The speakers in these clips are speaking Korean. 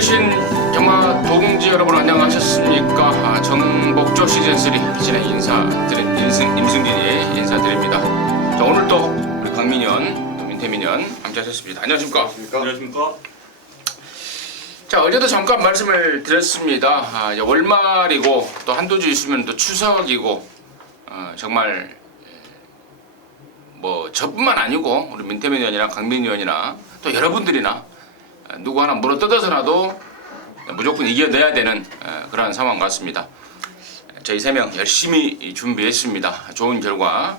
계신 경마 동지 여러분 안녕하셨습니까? 정복조 시즌3 진행 임승진이 인사드립니다. 자, 오늘 또 우리 강민현, 또 민태민현 함께하셨습니다. 안녕하십니까? 안녕하십니까? 자, 어제도 잠깐 말씀을 드렸습니다. 이제 월말이고 또 한두 주 있으면 또 추석이고 정말 뭐 저뿐만 아니고 우리 민태민 의원이나 강민희 의원이나 또 여러분들이나 누구 하나 물어뜯어서라도 무조건 이겨내야 되는 그러한 상황 같습니다. 저희 세 명 열심히 준비했습니다. 좋은 결과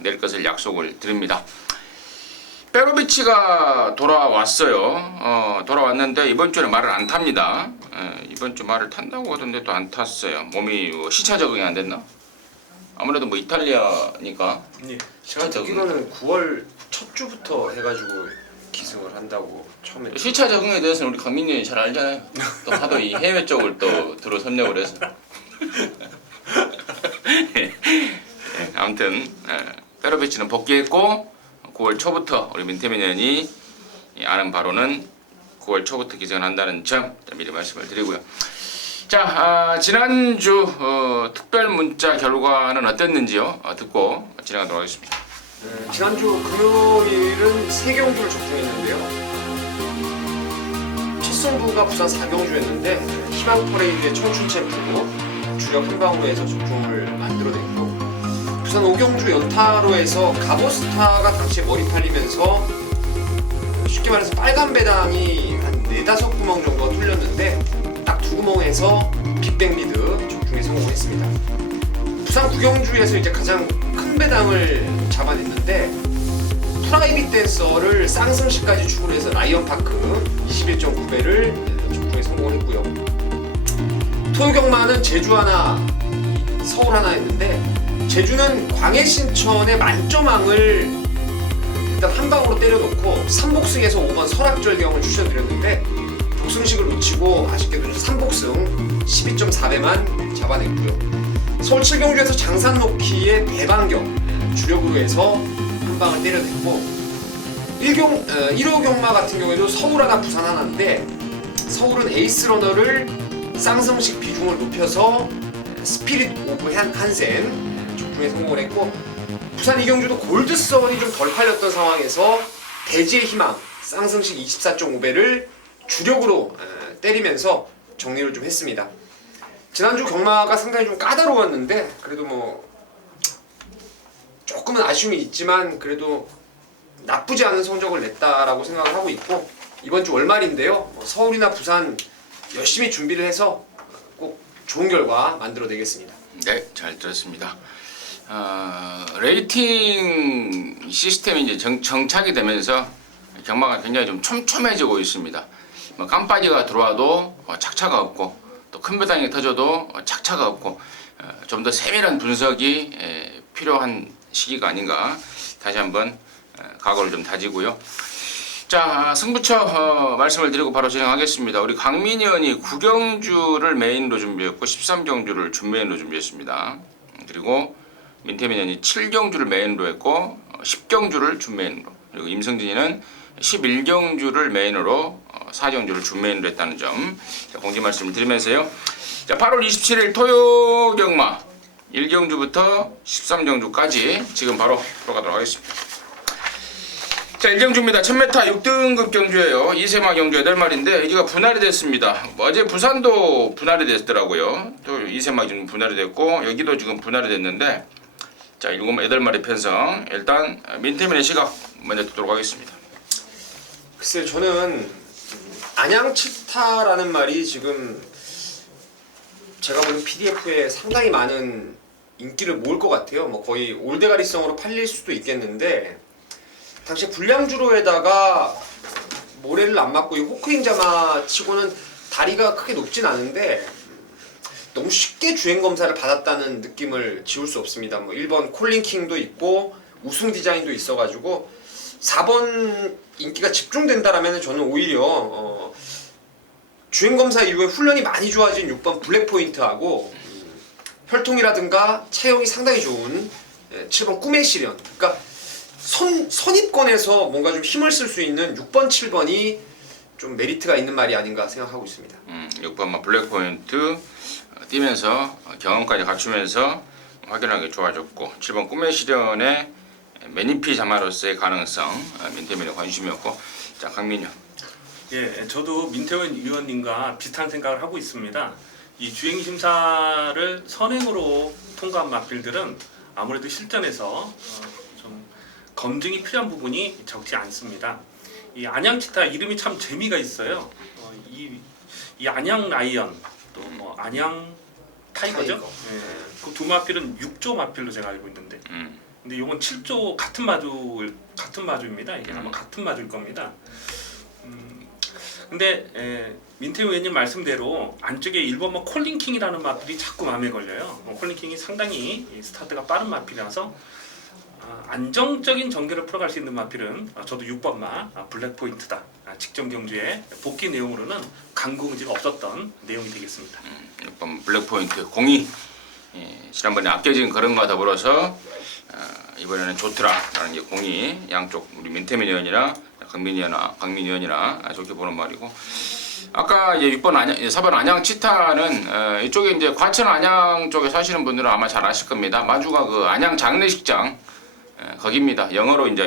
낼 것을 약속을 드립니다. 페로비치가 돌아왔어요. 돌아왔는데 이번 주에 말을 안 탑니다. 이번 주 말을 탄다고 하던데 또 안 탔어요. 몸이 시차 적응이 안 됐나? 아무래도 뭐 이탈리아니까. 네. 제가 듣기로는 9월 첫 주부터 해가지고 기승을 한다고 처음에. 시차 적응에 대해서는 우리 강민이 형이 잘 알잖아요. 또 하도 이 해외 쪽을 또 들어 섭렵을 해서. 아무튼 페로비치는 복귀했고 9월 초부터 우리 민태민 의원이 아는 바로는 9월 초부터 기승을 한다는 점 미리 말씀을 드리고요. 자, 지난주 특별 문자 결과는 어땠는지요? 듣고 진행하도록 하겠습니다. 지난주 금요일은 3경주를 접종했는데요. 칠성부가 부산 4경주였는데 희망 퍼레이드의 청춘 챔프고 주력 한방으로해서 접종을 만들어냈고 부산 5경주 연타로에서 가보스타가 당시에 머리 팔리면서 쉽게 말해서 빨간 배당이 한 4-5구멍 정도가 뚫렸는데 딱 2구멍에서 빅뱅리드 적중에 성공했습니다. 부산 9경주에서 이제 가장 큰 배당을 잡아냈는데 프라이빗 댄서를 쌍승시까지 추구를 해서 라이언파크 21.9배를 적중에 성공을 했고요. 토요경마는 제주 하나, 서울 하나 했는데 제주는 광해신천의 만점왕을 일단 한 방으로 때려놓고 3복승에서 5번 설악절경을 추천드렸는데 복승식을 놓치고 아쉽게도 3복승 12.4배만 잡아냈고요. 서울 7경주에서 장산로키의 대방경 주력으로 해서 한 방을 때려냈고 1호 경마 같은 경우에도 서울 하나 부산 하나인데 서울은 에이스 러너를 쌍승식 비중을 높여서 스피릿 오브 한센 적중에 성공을 했고 부산 2경주도 골드선이 좀 덜 팔렸던 상황에서 대지의 희망 쌍승식 24.5배를 주력으로 때리면서 정리를 좀 했습니다. 지난주 경마가 상당히 좀 까다로웠는데 그래도 뭐 조금은 아쉬움이 있지만 그래도 나쁘지 않은 성적을 냈다라고 생각을 하고 있고 이번 주 월말인데요. 서울이나 부산 열심히 준비를 해서 꼭 좋은 결과 만들어내겠습니다. 네, 잘 들었습니다. 레이팅 시스템이 이제 정착이 되면서 경마가 굉장히 좀 촘촘해지고 있습니다. 뭐 깜빡이가 들어와도 착차가 없고 또 큰 배당이 터져도 착차가 없고 좀 더 세밀한 분석이 필요한 시기가 아닌가 다시 한번 각오를 좀 다지고요. 자, 승부처 말씀을 드리고 바로 진행하겠습니다. 우리 강민희 의원이 9경주를 메인으로 준비했고 13경주를 준메인으로 준비했습니다. 그리고 민태민 의원이 7경주를 메인으로 했고 10경주를 준메인으로, 그리고 임승진이는 11경주를 메인으로 4경주를 준메인으로 했다는 점 공지 말씀을 드리면서요. 자, 8월 27일 토요 경마 1경주부터 13경주까지 지금 바로 들어가도록 하겠습니다. 자, 1경주입니다. 1000m 6등급 경주예요. 2세마 경주 8마리인데 여기가 분할이 됐습니다. 어제 부산도 분할이 됐더라고요. 또 2세마 지금 분할이 됐고 여기도 지금 분할이 됐는데 자, 8마리 편성. 일단 민태민의 시각 먼저 듣도록 하겠습니다. 글쎄요, 저는 안양치타라는 말이 지금 제가 보는 PDF에 상당히 많은 인기를 모을 것 같아요. 뭐 거의 올대가리성으로 팔릴 수도 있겠는데 당시 불량주로에다가 모래를 안 맞고 이 호크잉자마 치고는 다리가 크게 높진 않은데 너무 쉽게 주행 검사를 받았다는 느낌을 지울 수 없습니다. 뭐 1번 콜린킹도 있고 우승 디자인도 있어가지고 4번 인기가 집중된다라면 저는 오히려 주행 검사 이후에 훈련이 많이 좋아진 6번 블랙포인트하고 혈통이라든가 체형이 상당히 좋은 7번 꿈의 시련. 그러니까 선입권에서 뭔가 좀 힘을 쓸 수 있는 6번, 7번이 좀 메리트가 있는 말이 아닌가 생각하고 있습니다. 6번 블랙 포인트 뛰면서 경험까지 갖추면서 확연하게 좋아졌고 7번 꿈의 실현의 매니피 자마로서의 가능성 민태민의 관심이었고 자 강민현 예, 저도 민태원 의원님과 비슷한 생각을 하고 있습니다. 이 주행 심사를 선행으로 통과한 마필들은 아무래도 실전에서 좀 검증이 필요한 부분이 적지 않습니다. 이 안양치타 이름이 참 재미가 있어요. 이 안양 라이언 또 뭐 안양 타이거죠. 예, 그 두 마필은 6조 마필로 제가 알고 있는데, 근데 이건 7조 같은 마주입니다. 이게 아마 같은 마주일 겁니다. 근데 민태우 의원님 말씀대로 안쪽에 1번만 콜링킹이라는 마필이 자꾸 마음에 걸려요. 콜링킹이 상당히 스타트가 빠른 마필이라서 안정적인 전개를 풀어갈 수 있는 마필은 저도 6번마 블랙 포인트다. 직전 경주의 복귀 내용으로는 강구 의지가 없었던 내용이 되겠습니다. 6번 블랙 포인트 공이 지난번에 아껴진 그런과 더불어서 이번에는 좋더라라는 게 공이 양쪽 우리 민태민 의원이나 강민희 의원이나 좋게 보는 말이고 아까 이제 4번 안양 치타는 이쪽에 이제 과천 안양 쪽에 사시는 분들은 아마 잘 아실 겁니다. 마주가 그 안양 장례식장 거기입니다. 영어로 이제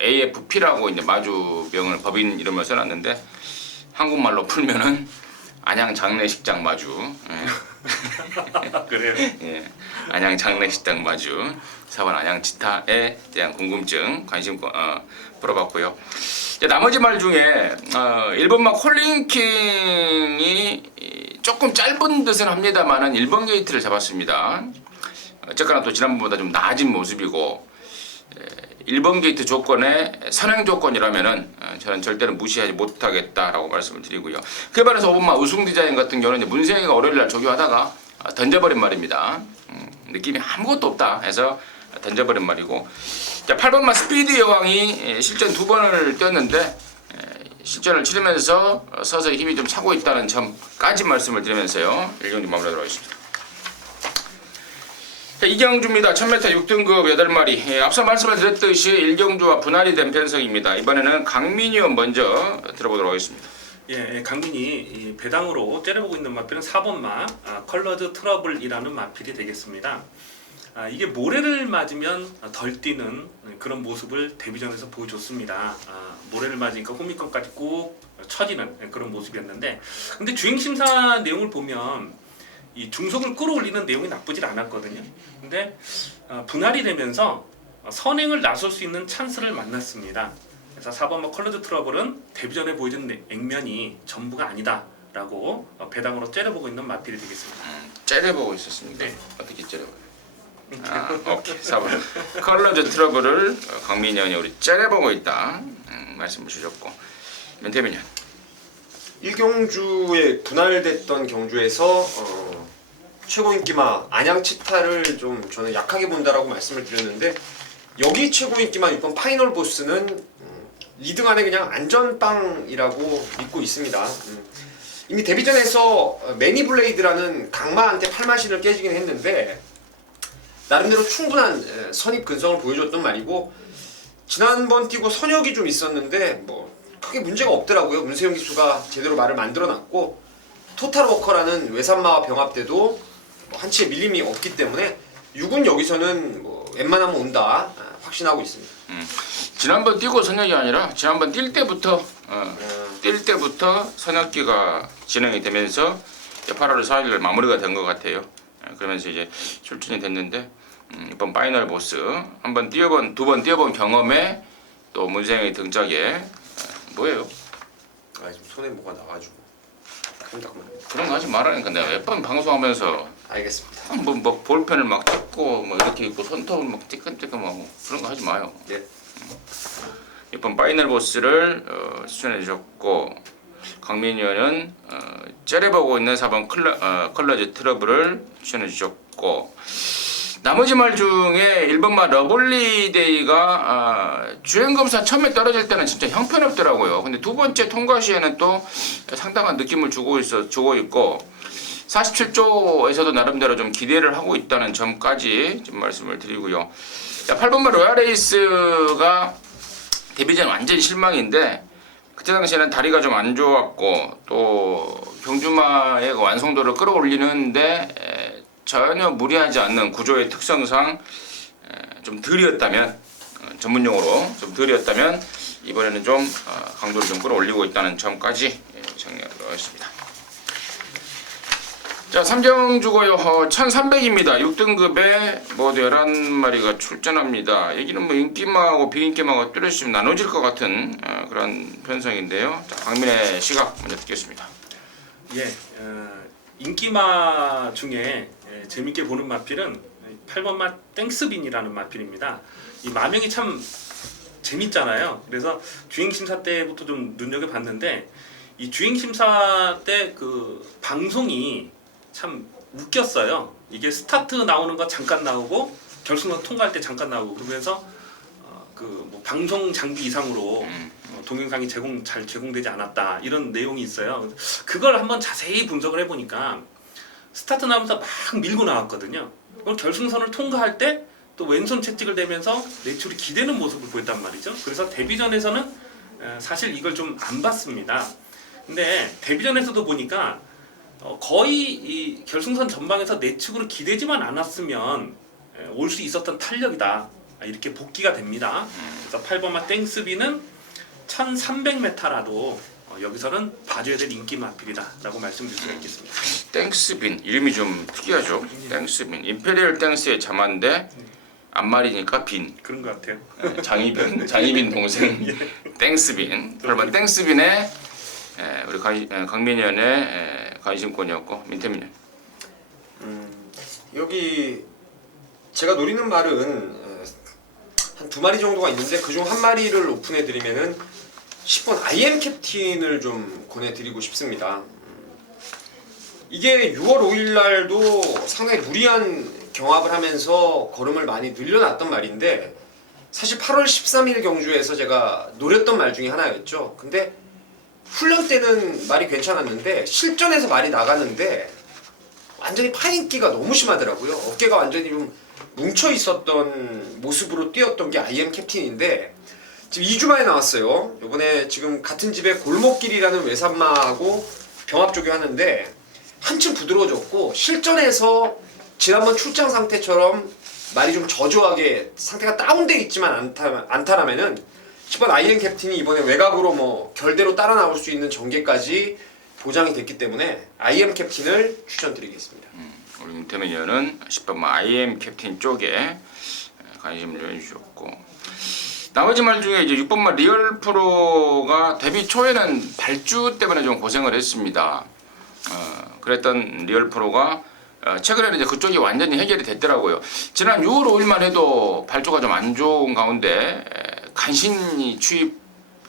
AFP라고 이제 마주명을 법인 이름을 써놨는데 한국말로 풀면은 안양 장례식장 마주. 그래요? 예, 안양 장례식장 마주. 4번 안양 치타에 대한 궁금증, 관심 풀어봤고요. 나머지 말 중에 1번만 콜링킹이 조금 짧은 듯은 합니다만은 1번 게이트를 잡았습니다. 어쨌거나 또 지난번보다 좀 나아진 모습이고 1번 게이트 조건의 선행 조건이라면은 저는 절대로 무시하지 못하겠다라고 말씀을 드리고요. 그에 반해서 5번만 우승 디자인 같은 경우는 이제 문세영이가 월요일날 조교하다가 던져버린 말입니다. 느낌이 아무것도 없다 해서 던져버린 말이고 자 8번만 스피드 여왕이 실전 2번을 뛰었는데 실전을 치르면서 서서히 힘이 좀 차고 있다는 점까지 말씀을 드리면서요. 1경주 마무리하도록 하겠습니다. 이경주입니다. 1000m 6등급 8마리. 앞서 말씀을 드렸듯이 1경주와 분할이 된 편성입니다. 이번에는 강민희 의원 먼저 들어보도록 하겠습니다. 예, 강민이 배당으로 째려보고 있는 마필은 4번마 컬러드 트러블이라는 마필이 되겠습니다. 이게 모래를 맞으면 덜 뛰는 그런 모습을 데뷔전에서 보여줬습니다. 모래를 맞으니까 홈미권까지 꾹 처지는 그런 모습이었는데 근데 주행심사 내용을 보면 이 중속을 끌어올리는 내용이 나쁘질 않았거든요. 근데 분할이 되면서 선행을 나설 수 있는 찬스를 만났습니다. 그래서 4번마 컬러드 트러블은 데뷔전에 보여준 액면이 전부가 아니다라고 배당으로 째려보고 있는 마필이 되겠습니다. 째려보고 있었습니다. 네. 어떻게 째려봐요? 오케이. 4번 컬러드 트러블을 강민희 의원이 우리 째려보고 있다 말씀을 주셨고 민태민 의원 1경주에 분할됐던 경주에서 최고 인기마 안양 치타를 좀 저는 약하게 본다라고 말씀을 드렸는데 여기 최고 인기마 6번 파이널 보스는 리등 안에 그냥 안전빵이라고 믿고 있습니다. 이미 데뷔전에서 매니블레이드라는 강마한테 팔마신을 깨지긴 했는데 나름대로 충분한 선입 근성을 보여줬던 말이고 지난번 뛰고 선역이 좀 있었는데 뭐 크게 문제가 없더라고요. 문세영 기수가 제대로 말을 만들어놨고 토탈워커라는 외산마와 병합 때도 뭐 한치의 밀림이 없기 때문에 6은 여기서는 뭐 웬만하면 온다 확신하고 있습니다. 지난번 뛰고 선역이 아니라 지난번 뛸 때부터 선역기가 진행이 되면서 8월 4일 마무리가 된 것 같아요. 그러면서 이제 출전이 됐는데 이번 파이널 보스 두 번 뛰어본 경험에 또 문세영의 등짝에 뭐예요? 지금 손에 뭐가 나가지고 그런 거 하지 말라니까 내가 몇 번 방송하면서 알겠습니다. 뭐 볼펜을 막 찍고 뭐 이렇게 있고 손톱을 막 찌끈찌끈하고 그런 거 하지 마요. 네. 이번 파이널 보스를 추천해 주셨고 강민희 의원은 째려보고 있는 4번 컬러즈 트러블을 추천해 주셨고 나머지 말 중에 1번마 러블리데이가 주행검사 처음에 떨어질 때는 진짜 형편없더라고요. 근데 두 번째 통과 시에는 또 상당한 느낌을 주고 있고 47조에서도 나름대로 좀 기대를 하고 있다는 점까지 좀 말씀을 드리고요. 8번마 로얄에이스가 데뷔전 완전 실망인데 그때 당시에는 다리가 좀 안 좋았고 또 경주마의 그 완성도를 끌어올리는데 전혀 무리하지 않는 구조의 특성상 좀 덜이었다면 전문용어로 좀 덜이었다면 이번에는 좀 강도를 좀 끌어올리고 있다는 점까지 정리하도록 하겠습니다. 자, 삼경주고요. 1300입니다. 6등급에 모두 11마리가 출전합니다. 여기는 뭐 인기마하고 비인기마가 뚜렷이 좀 나눠질 것 같은 그런 편성인데요. 자, 강민의 시각 먼저 듣겠습니다. 예, 인기마 중에 재밌게 보는 마필은 8번마 땡스빈이라는 마필입니다. 이 마명이 참 재밌잖아요. 그래서 주행심사 때부터 좀 눈여겨봤는데 이 주행심사 때 그 방송이 참 웃겼어요. 이게 스타트 나오는 거 잠깐 나오고 결승선 통과할 때 잠깐 나오고 그러면서 뭐 방송 장비 이상으로 동영상이 잘 제공되지 않았다 이런 내용이 있어요. 그걸 한번 자세히 분석을 해보니까 스타트 나오면서 막 밀고 나왔거든요. 그럼 결승선을 통과할 때 또 왼손 채찍을 대면서 내출이 기대는 모습을 보였단 말이죠. 그래서 데뷔전에서는 사실 이걸 좀 안 봤습니다. 근데 데뷔전에서도 보니까 거의 이 결승선 전방에서 내측으로 기대지만 않았으면 올 수 있었던 탄력이다 이렇게 복귀가 됩니다. 그래서 8번마 땡스비는 1300m라도 여기서는 봐줘야 될 인기 마필이다라고 말씀드릴 수가 있겠습니다. 땡스빈 이름이 좀 특이하죠. 땡스빈 임페리얼 땡스의 자만데 앞말이니까 빈. 그런 것 같아요. 장희빈 동생 땡스빈. 8번 땡스빈의 우리 강민현의 관심권이었고 민태민은 여기 제가 노리는 말은 한 2마리 정도가 있는데 그중 1마리를 오픈해 드리면은 10번 IM 캡틴을 좀 권해드리고 싶습니다. 이게 6월 5일 날도 상당히 무리한 경합을 하면서 걸음을 많이 늘려놨던 말인데 사실 8월 13일 경주에서 제가 노렸던 말 중에 하나였죠. 근데 훈련 때는 말이 괜찮았는데 실전에서 말이 나가는데 완전히 파인기가 너무 심하더라고요. 어깨가 완전히 좀 뭉쳐 있었던 모습으로 뛰었던 게 IM 캡틴인데 지금 2주 만에 나왔어요. 이번에 지금 같은 집에 골목길이라는 외산마하고 병합 조교 하는데 한층 부드러워졌고 실전에서 지난번 출장 상태처럼 말이 좀 저조하게 상태가 다운돼 있지만 않다라면은 10번 IM 캡틴이 이번에 외곽으로 뭐 결대로 따라 나올 수 있는 전개까지 보장이 됐기 때문에 IM 캡틴을 추천드리겠습니다. 우리 민태민 의원은 10번 IM 캡틴 쪽에 관심을 해주셨고 나머지 말 중에 이제 6번마 리얼 프로가 데뷔 초에는 발주 때문에 좀 고생을 했습니다. 그랬던 리얼 프로가 최근에는 이제 그쪽이 완전히 해결이 됐더라고요. 지난 6월 5일만 해도 발주가 좀 안 좋은 가운데 간신히 추입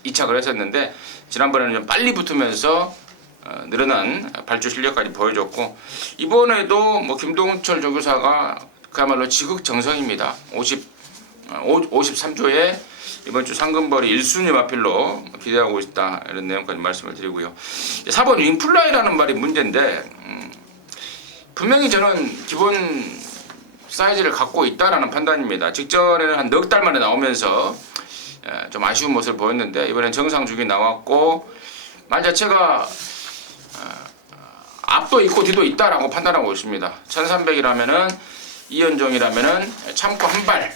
이착을 했었는데 지난번에는 좀 빨리 붙으면서 늘어난 발주 실력까지 보여줬고 이번에도 뭐 김동철 조교사가 그야말로 지극정성입니다. 53조에 이번 주 상금벌이 1순위 마필로 기대하고 있다 이런 내용까지 말씀을 드리고요. 4번 윙플라이라는 말이 문제인데 분명히 저는 기본 사이즈를 갖고 있다라는 판단입니다. 직전에는 한 넉 달 만에 나오면서 좀 아쉬운 모습을 보였는데 이번엔 정상 주기 나왔고 말 자체가 앞도 있고 뒤도 있다라고 판단하고 있습니다. 1300이라면은 이현종이라면은 참고 한 발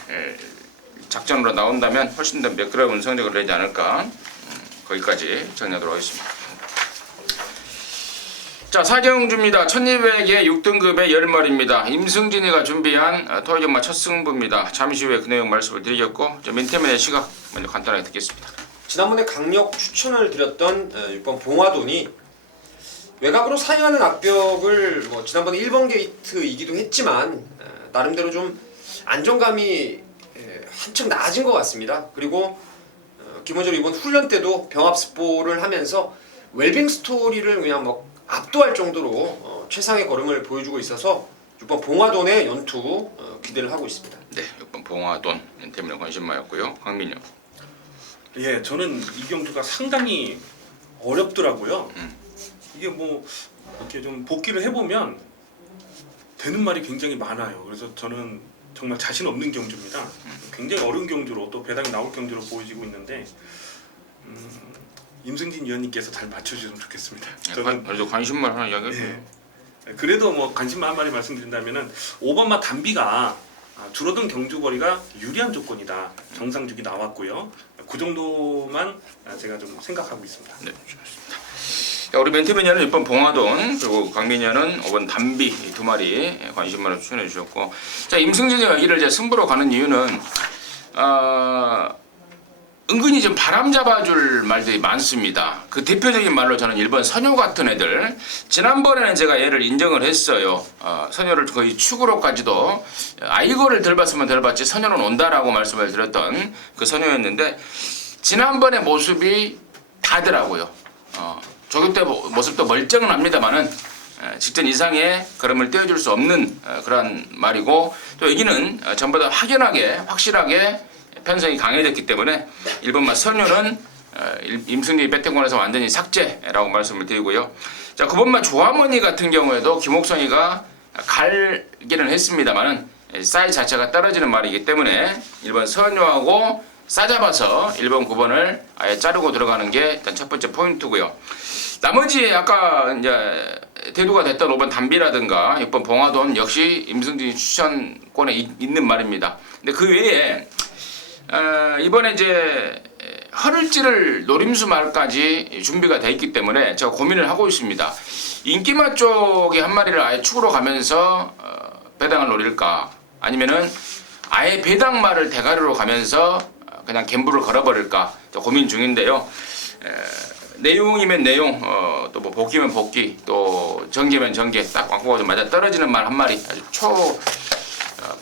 작전으로 나온다면 훨씬 더 매끄러운 성적을 내지 않을까 거기까지 정리하도록 하겠습니다. 자, 사경주입니다. 1200에 6등급의 10마리입니다. 임승진이가 준비한 토요일마 첫 승부입니다. 잠시 후에 그 내용 말씀을 드리겠고 민태민의 시각 먼저 간단하게 듣겠습니다. 지난번에 강력 추천을 드렸던 6번 봉화돈이 외곽으로 사용하는 악벽을 뭐 지난번에 1번 게이트이기도 했지만 나름대로 좀 안정감이 한층 나아진 것 같습니다. 그리고 기본적으로 이번 훈련 때도 병합 스포를 하면서 웰빙 스토리를 그냥 뭐 압도할 정도로 최상의 걸음을 보여주고 있어서 6번 봉화돈의 연투 기대를 하고 있습니다. 네, 6번 봉화돈 민태민의 관심마였고요. 황민영. 예, 저는 이 경주가 상당히 어렵더라고요. 이게 뭐 이렇게 좀 복귀를 해보면 되는 말이 굉장히 많아요. 그래서 저는 정말 자신 없는 경주입니다. 굉장히 어려운 경주로 또 배당이 나올 경주로 보여지고 있는데 임승진 위원님께서 잘 맞춰주셨으면 좋겠습니다. 저는 그래도 관심만 하나 이야기해요. 예. 그래도 뭐 관심만 한 마디 말씀드린다면은 5번마 단비가 줄어든 경주거리가 유리한 조건이다. 정상주기 나왔고요. 그 정도만 제가 좀 생각하고 있습니다. 네, 좋습니다. 자, 우리 멘트매니아는 6번 봉화돈 그리고 강매니아는 5번 단비 이 두 마리 관심만을 추천해 주셨고, 자 임승진이 여기를 이제 승부로 가는 이유는 은근히 좀 바람 잡아줄 말들이 많습니다. 그 대표적인 말로 저는 1번 선효 같은 애들, 지난번에는 제가 얘를 인정을 했어요. 선효를 거의 축으로까지도 이거를 덜 봤으면 덜 봤지 선효는 온다라고 말씀을 드렸던 그 선효였는데, 지난번에 모습이 다더라고요. 조교 때 모습도 멀쩡은 합니다만은 직전 이상의 걸음을 떼어줄 수 없는 그런 말이고, 또 여기는 전보다 확연하게 확실하게 편성이 강해졌기 때문에 1번마 선효는 임승리 배팅권에서 완전히 삭제라고 말씀을 드리고요. 자 9번마 조화머니 같은 경우에도 김옥선이가 갈기는 했습니다만은 사이즈 자체가 떨어지는 말이기 때문에 1번 선효하고 싸잡아서 1번 9번을 아예 자르고 들어가는 게 일단 첫 번째 포인트고요. 나머지 아까 이제 대두가 됐던 5번 단비라든가 6번 봉화돈 역시 임승진 추천권에 있는 말입니다. 근데 그 외에 이번에 이제 허를찌를 노림수 말까지 준비가 돼 있기 때문에 제가 고민을 하고 있습니다. 인기마 쪽에 한 마리를 아예 축으로 가면서 배당을 노릴까, 아니면은 아예 배당말을 대가리로 가면서 그냥 갬블을 걸어버릴까 고민 중인데요. 내용이면 내용, 또 뭐 복귀면 복귀, 또 전개면 전개, 딱 광고가 좀 맞아 떨어지는 말 한 마리, 아주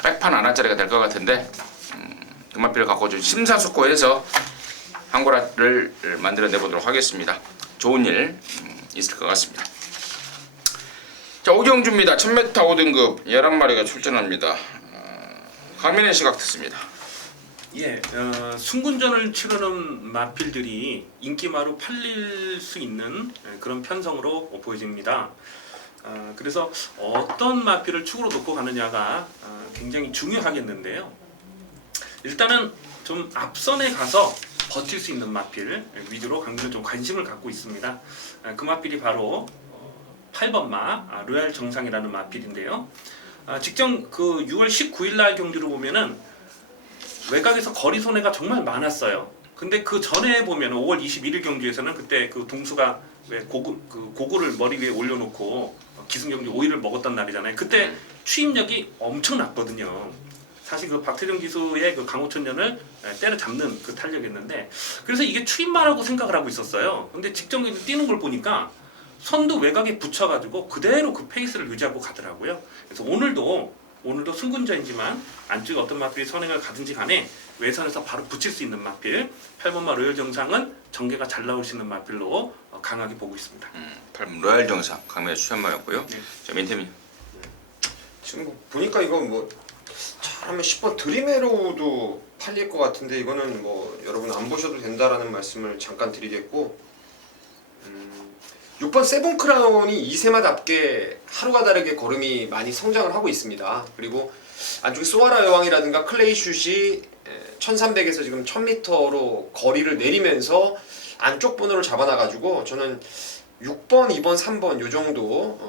백판 하나짜리가 될 것 같은데, 그 마피를 갖고 좀 심사숙고해서 한 고라를 만들어내 보도록 하겠습니다. 좋은 일 있을 것 같습니다. 자, 오경주입니다. 1000m 5등급 11마리가 출전합니다. 강민의 시각 듣습니다. 예, 순군전을 치르는 마필들이 인기마로 팔릴 수 있는 그런 편성으로 보여집니다. 그래서 어떤 마필을 축으로 놓고 가느냐가 굉장히 중요하겠는데요. 일단은 좀 앞선에 가서 버틸 수 있는 마필 위주로 강민은 좀 관심을 갖고 있습니다. 그 마필이 바로 8번마 로얄 정상이라는 마필인데요. 직전 그 6월 19일 날 경주를 보면은 외곽에서 거리 손해가 정말 많았어요. 근데 그 전에 보면 5월 21일 경주에서는 그때 그 동수가 왜 고구를 머리 위에 올려놓고 기승경주 5위를 먹었던 날이잖아요. 그때 추임력이 엄청났거든요. 사실 그 박태정 기수의 그 강호천년을 때려잡는 그 탄력이었는데, 그래서 이게 추임마라고 생각을 하고 있었어요. 근데 직전 경주 뛰는 걸 보니까 선두 외곽에 붙여가지고 그대로 그 페이스를 유지하고 가더라고요. 그래서 오늘도 승군전이지만 안쪽에 어떤 마필이 선행을 가든지 간에 외선에서 바로 붙일 수 있는 마필 8번마 로얄 정상은 전개가 잘 나올 수 있는 마필로 강하게 보고 있습니다. 8번 로얄 정상 강민의 추천마였고요. 네. 자, 민태민. 지금 보니까 이거 뭐 잘하면 10번 드림에로우도 팔릴 것 같은데, 이거는 뭐 여러분 안 보셔도 된다라는 말씀을 잠깐 드리겠고, 6번 세븐크라운이 이세마답게 하루가 다르게 걸음이 많이 성장을 하고 있습니다. 그리고 안쪽에 소아라 여왕이라든가 클레이슛이 1300에서 지금 1000m로 거리를 내리면서 안쪽 번호를 잡아놔가지고 저는 6번, 2번, 3번 요 정도,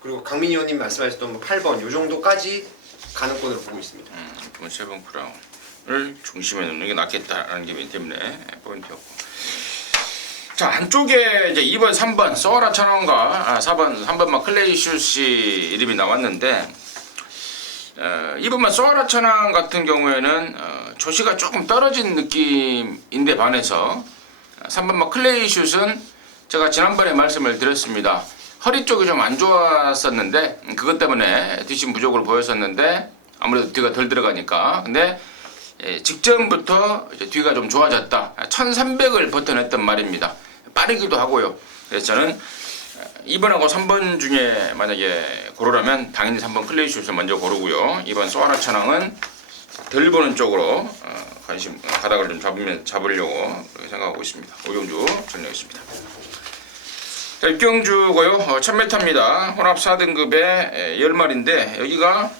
그리고 강민희 의원님 말씀하셨던 8번 요 정도까지 가능권으로 보고 있습니다. 6번 세븐크라운을 중심에 놓는 게 낫겠다라는 게 민태민의 포인트였고, 자 안쪽에 이제 2번, 3번 소아라 천원과 3번만 클레이슛이 이름이 나왔는데, 2번만 소아라 천원 같은 경우에는 조시가 조금 떨어진 느낌인데 반해서 3번만 클레이슛은 제가 지난번에 말씀을 드렸습니다. 허리 쪽이 좀 안 좋았었는데 그것 때문에 뒷심 부족을 보였었는데 아무래도 뒤가 덜 들어가니까, 근데 직전부터 이제 뒤가 좀 좋아졌다. 1300을 버텨냈던 말입니다. 빠르기도 하고요. 그래서 저는 2번하고 3번 중에 만약에 고르라면 당연히 3번 클레이슛을 먼저 고르고요. 2번 소아라 천왕은 덜 보는 쪽으로 가닥을 좀 잡으려고 그렇게 생각하고 있습니다. 오경주 정리하겠습니다. 자, 입경주고요. 1000m입니다. 혼합 4등급의 10마리인데 여기가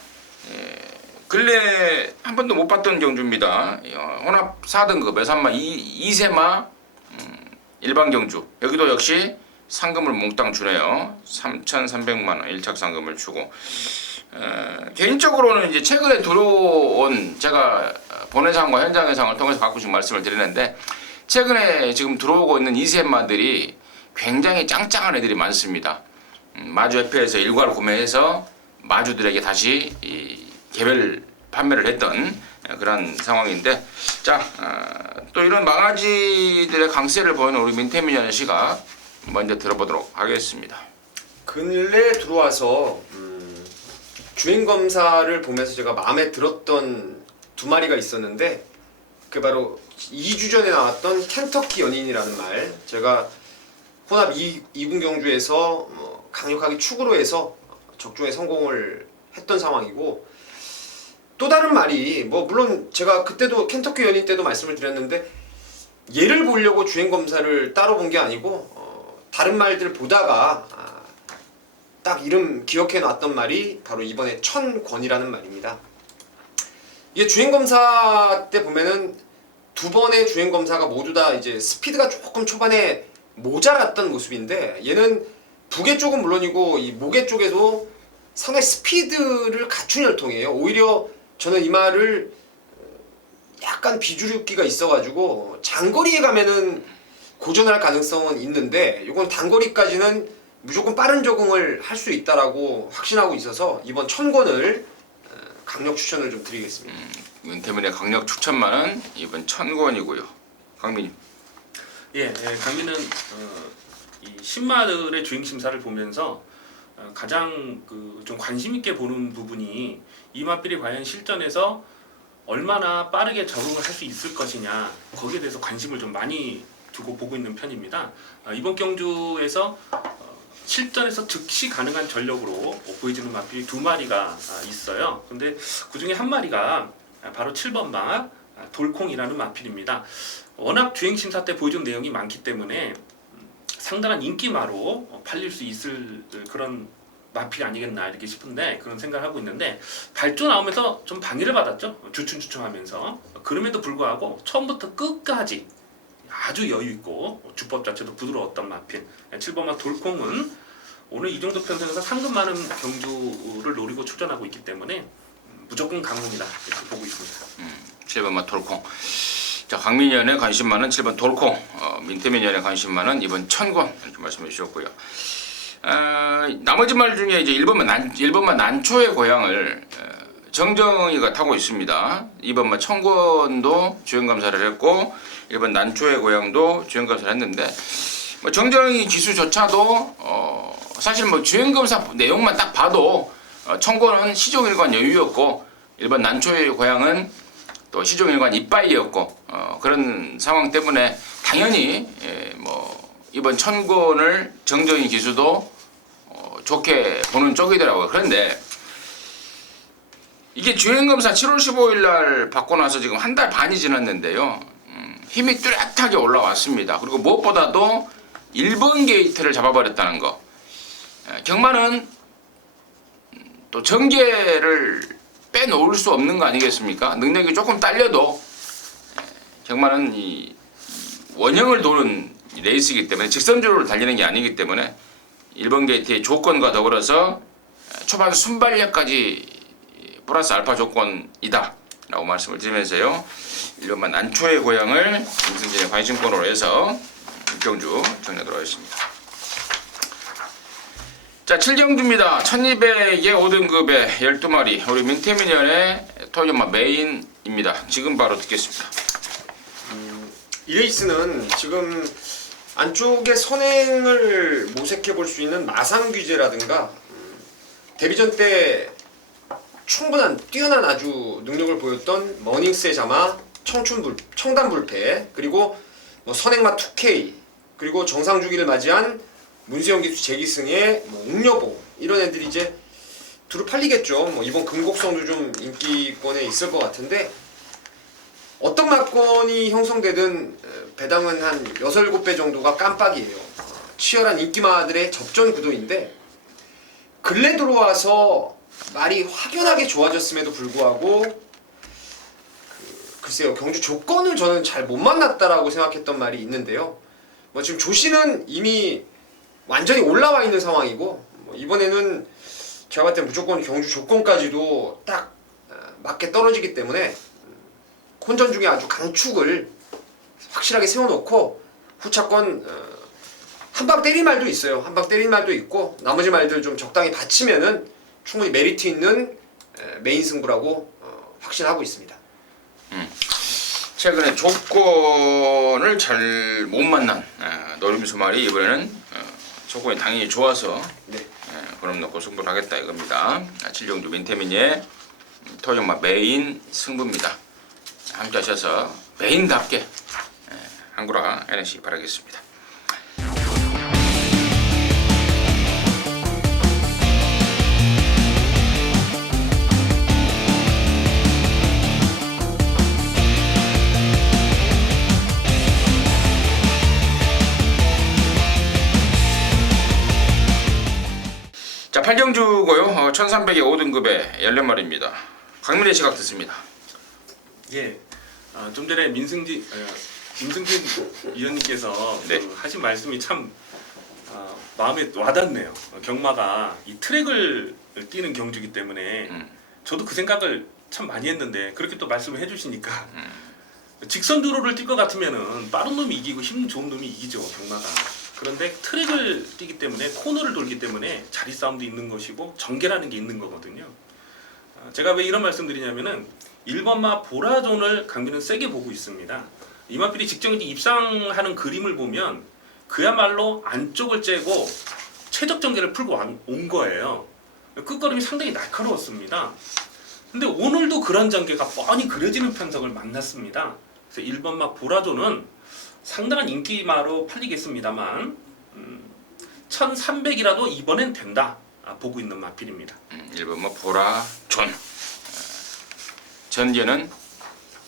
근래 한 번도 못 봤던 경주입니다. 혼합 4등급에서 한마 2세마 일반 경주 여기도 역시 상금을 몽땅 주네요. 3,300만 원 일착 상금을 주고 개인적으로는 이제 최근에 들어온 제가 본회상과 현장 회상을 통해서 가끔씩 말씀을 드리는데 최근에 지금 들어오고 있는 2세마들이 굉장히 짱짱한 애들이 많습니다. 마주 FA에서 일괄 구매해서 마주들에게 다시 개별 판매를 했던 그런 상황인데 또 이런 망아지들의 강세를 보이는 우리 민태민연의 시각 먼저 들어보도록 하겠습니다. 근래 들어와서 주행검사를 보면서 제가 마음에 들었던 두 마리가 있었는데 그 바로 2주 전에 나왔던 켄터키 연인이라는 말, 제가 혼합 2군 경주에서 강력하게 축으로 해서 적중에 성공을 했던 상황이고, 또 다른 말이 물론 제가 그때도 켄터키 연인 때도 말씀을 드렸는데 얘를 보려고 주행검사를 따로 본 게 아니고 다른 말들 보다가 딱 이름 기억해 놨던 말이 바로 이번에 천권이라는 말입니다. 이게 주행검사 때 보면은 두 번의 주행검사가 모두 다 이제 스피드가 조금 초반에 모자랐던 모습인데, 얘는 부계 쪽은 물론이고 이 모계 쪽에도 상당히 스피드를 갖춘 혈통이에요. 오히려 저는 이 말을 약간 비주류기가 있어가지고 장거리에 가면은 고전할 가능성은 있는데, 이건 단거리까지는 무조건 빠른 적응을 할 수 있다라고 확신하고 있어서 이번 천권을 강력 추천을 좀 드리겠습니다. 민태민의 강력 추천만은 이번 천권이고요. 강민님. 예, 강민은 이 신마들의 주행 심사를 보면서 가장 좀 관심 있게 보는 부분이 이 마필이 과연 실전에서 얼마나 빠르게 적응을 할 수 있을 것이냐, 거기에 대해서 관심을 좀 많이 두고 보고 있는 편입니다. 이번 경주에서 실전에서 즉시 가능한 전력으로 보여지는 마필이 두 마리가 있어요. 근데 그 중에 한 마리가 바로 7번 막 돌콩이라는 마필입니다. 워낙 주행심사 때 보여준 내용이 많기 때문에 상당한 인기마로 팔릴 수 있을 그런 마필이 아니겠나 이렇게 싶은데, 그런 생각을 하고 있는데, 발조 나오면서 좀 방해를 받았죠. 주춤주춤하면서. 그럼에도 불구하고 처음부터 끝까지 아주 여유있고 주법 자체도 부드러웠던 마필 7번마 돌콩은 오늘 이 정도 편성에서 상금 많은 경주를 노리고 출전하고 있기 때문에 무조건 강합니다. 이렇게 보고 있습니다. 7번마 돌콩. 자, 강민연의 관심 많은 7번 돌콩, 민태민연의 관심 많은 이번 천권 이렇게 말씀해 주셨고요. 나머지 말 중에 이제 1번만 난초의 고향을 정정이가 타고 있습니다. 2번만 천권도 주행감사를 했고 1번 난초의 고향도 주행감사를 했는데, 정정이 기수조차도 사실 주행검사 내용만 딱 봐도 천권은 시종일관 여유였고 1번 난초의 고향은 또 시종일관 이빠이였고 그런 상황 때문에 당연히 이번 천권을 정정이 기수도 좋게 보는 쪽이더라고요. 그런데 이게 주행검사 7월 15일 날 받고 나서 지금 한 달 반이 지났는데요. 힘이 뚜렷하게 올라왔습니다. 그리고 무엇보다도 1번 게이트를 잡아버렸다는 거. 경마는 또 전개를 빼놓을 수 없는 거 아니겠습니까? 능력이 조금 딸려도 경마는 이 원형을 도는 레이스이기 때문에 직선주로를 달리는 게 아니기 때문에 1번 게이트의 조건과 더불어서 초반 순발력까지 플러스 알파 조건이다 라고 말씀을 드리면서요, 1번만 난초의 고향을 김승진의 관심권으로 해서 경주 정리하도록 하겠습니다. 자, 7경주입니다. 1200의 5등급의 12마리 우리 민태민연의 토요마 메인입니다. 지금 바로 듣겠습니다. 이 레이스는 지금 안쪽에 선행을 모색해 볼 수 있는 마상 규제라든가 데뷔전 때 충분한 뛰어난 아주 능력을 보였던 머닝스의 자마, 청단불패, 그리고 선행마 2K, 그리고 정상주기를 맞이한 문세영 기수 재기승의 옥여보, 이런 애들이 이제 두루 팔리겠죠. 이번 금곡성도 좀 인기권에 있을 것 같은데, 어떤 막건이 형성되든 배당은 한 6, 7배 정도가 깜빡이에요. 치열한 인기마들의 접전 구도인데, 근래 들어와서 말이 확연하게 좋아졌음에도 불구하고 글쎄요, 경주 조건을 저는 잘 못 만났다라고 생각했던 말이 있는데요. 뭐 지금 조씨는 이미 완전히 올라와 있는 상황이고 뭐 이번에는 제가 봤을 때 무조건 경주 조건까지도 딱 맞게 떨어지기 때문에 혼전 중에 아주 강축을 확실하게 세워놓고 후차권 한 방 때린 말도 있어요. 한 방 때린 말도 있고 나머지 말들 좀 적당히 받치면은 충분히 메리트 있는 메인 승부라고 확신하고 있습니다. 최근에 조건을 잘 못 만난 노림수말이 이번에는 조건이 당연히 좋아서 네. 그럼 놓고 승부를 하겠다 이겁니다. 칠경주 민태민의 토종마 메인 승부입니다. 함께 하셔서 메인답게 한구라 해내시기 바라겠습니다. 자, 8경주고요. 1300의 5등급의 14마리입니다. 강민의 시각 듣습니다. 예, 좀 전에 임승진 위원님께서 네. 하신 말씀이 참 마음에 와닿네요. 경마가 이 트랙을 뛰는 경주이기 때문에 저도 그 생각을 참 많이 했는데 그렇게 또 말씀을 해주시니까 직선주로를 뛸 것 같으면은 빠른 놈이 이기고 힘 좋은 놈이 이기죠, 경마가. 그런데 트랙을 뛰기 때문에 코너를 돌기 때문에 자리 싸움도 있는 것이고 전개라는 게 있는 거거든요. 제가 왜 이런 말씀 드리냐면은 1번마 보라존을 강민은 세게 보고 있습니다. 이마필이 직전 입상하는 그림을 보면 그야말로 안쪽을 째고 최적 전개를 풀고 온 거예요. 끝걸음이 상당히 날카로웠습니다. 근데 오늘도 그런 전개가 뻔히 그려지는 편성을 만났습니다. 그래서 1번마 보라존은 상당한 인기마로 팔리겠습니다만 1300이라도 이번엔 된다 보고 있는 마필입니다. 1번 보라존. 전개는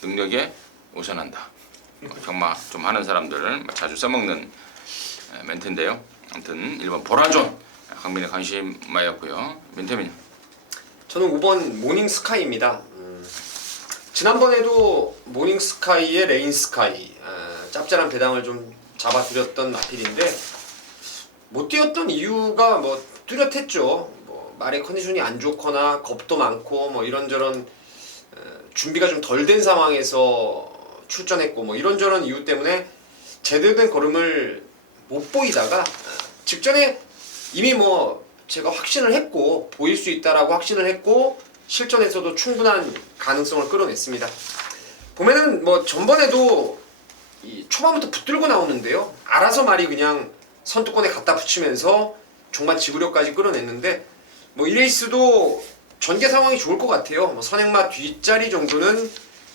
능력에 우선한다. 경마 좀 하는 사람들 자주 써먹는 멘트인데요. 아무튼 1번 보라존 강민의 관심마였고요. 민태민. 저는 5번 모닝스카이입니다. 지난번에도 모닝스카이의 레인스카이 짭짤한 배당을 좀 잡아드렸던 마필인데 못 뛰었던 이유가 뭐 뚜렷했죠. 뭐 말의 컨디션이 안 좋거나 겁도 많고 뭐 이런저런 준비가 좀 덜 된 상황에서 출전했고 뭐 이런저런 이유 때문에 제대로 된 걸음을 못 보이다가 직전에 이미 뭐 제가 확신을 했고 보일 수 있다라고 확신을 했고 실전에서도 충분한 가능성을 끌어냈습니다. 보면은 뭐 전번에도 이 초반부터 붙들고 나오는데요. 알아서 말이 그냥 선두권에 갖다 붙이면서 종반 지구력까지 끌어냈는데 뭐 이 레이스도 전개 상황이 좋을 것 같아요. 뭐 선행마 뒷자리 정도는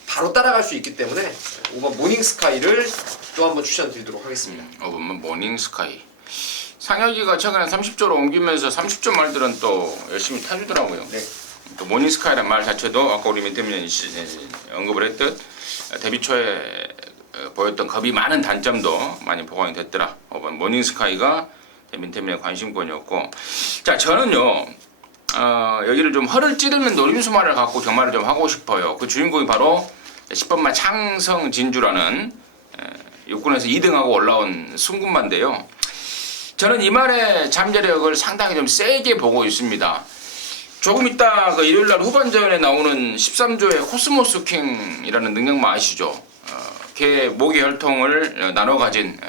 바로 따라갈 수 있기 때문에 5번 모닝스카이를 또 한번 추천드리도록 하겠습니다. 5번은 모닝스카이. 상혁이가 최근에 30조로 옮기면서 30조 말들은 또 열심히 타주더라고요. 네. 또 모닝스카이라는 말 자체도 아까 우리 민태민이 언급을 했듯 데뷔 초에 보였던 겁이 많은 단점도 많이 보강이 됐더라. 5번 모닝스카이가 민태민의 관심권이었고, 자 저는요 여기를 좀 허를 찌르는 노림수말을 갖고 경마를 좀 하고 싶어요. 그 주인공이 바로 10번마 창성진주라는 육군에서 2등하고 올라온 순군마인데요. 저는 이 말의 잠재력을 상당히 좀 세게 보고 있습니다. 조금 이따 그 일요일날 후반전에 나오는 13조의 코스모스 킹이라는 능력마 아시죠? 걔 모기 혈통을 나눠 가진